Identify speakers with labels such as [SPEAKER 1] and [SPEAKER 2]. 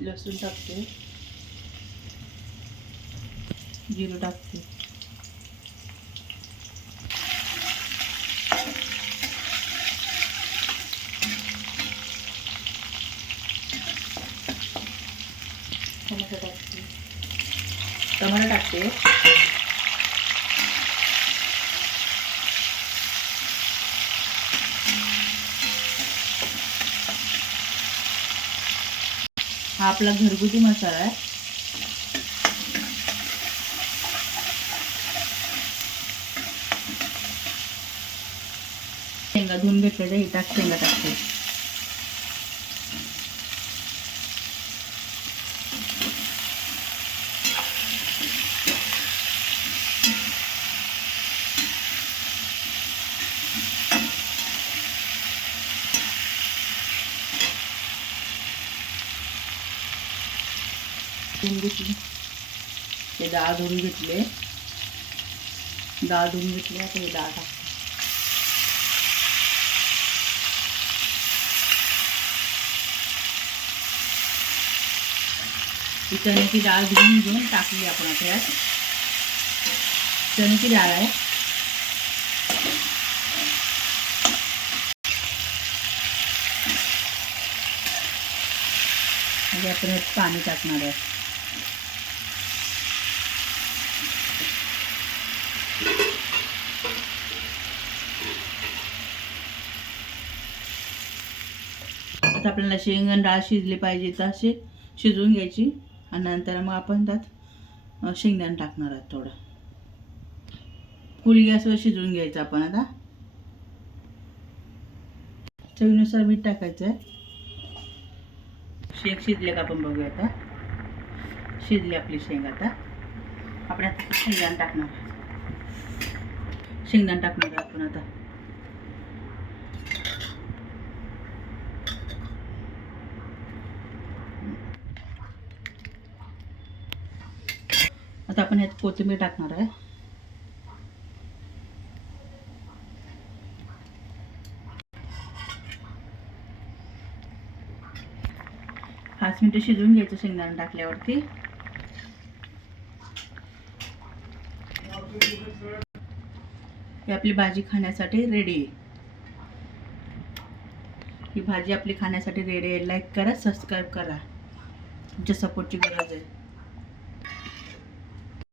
[SPEAKER 1] लसूण टाकते. जिरं टाकते. टमाटर टाकते. टमाटर टाकते. हा आपला घरगुती मसाला आहे. शेंगा धुवून घेतलेल्या हे टाक शेंगा टाकते. धुवून घेतली ते डाळ धुवून घेतले डाळ धुवून टाकते ही चण्याची डाळ धुवून घेऊन टाकली आपण आता यात चण्याची डाळ आता आपल्याला शेंगण डाळ शिजली पाहिजे तर असे शिजवून घ्यायची. आणि नंतर मग आपण त्यात शेंगदाण शेंगदाणा टाकणार आहोत थोडं. फुल गॅसवर शिजवून घ्यायचं आपण आता. चवीनुसार मीठ टाकायचं आहे. शेंग शिजले का आपण बघूया आता. शिजली आपली शेंग आता. आपण आता शेंगदाणा टाकणार शेंगदाणा टाकणार आपण आता. आता आपण यात कोथिंबीर टाकणार आहे. पाच मिनटं शिजवून घ्यायचं शेंगदाणा टाकल्यावरती. ही आपली भाजी खाण्यासाठी रेडी आहे ही भाजी आपली खाण्यासाठी रेडी आहे. लाईक करा सबस्क्राईब करा. तुमच्या सपोर्टची गरज आहे.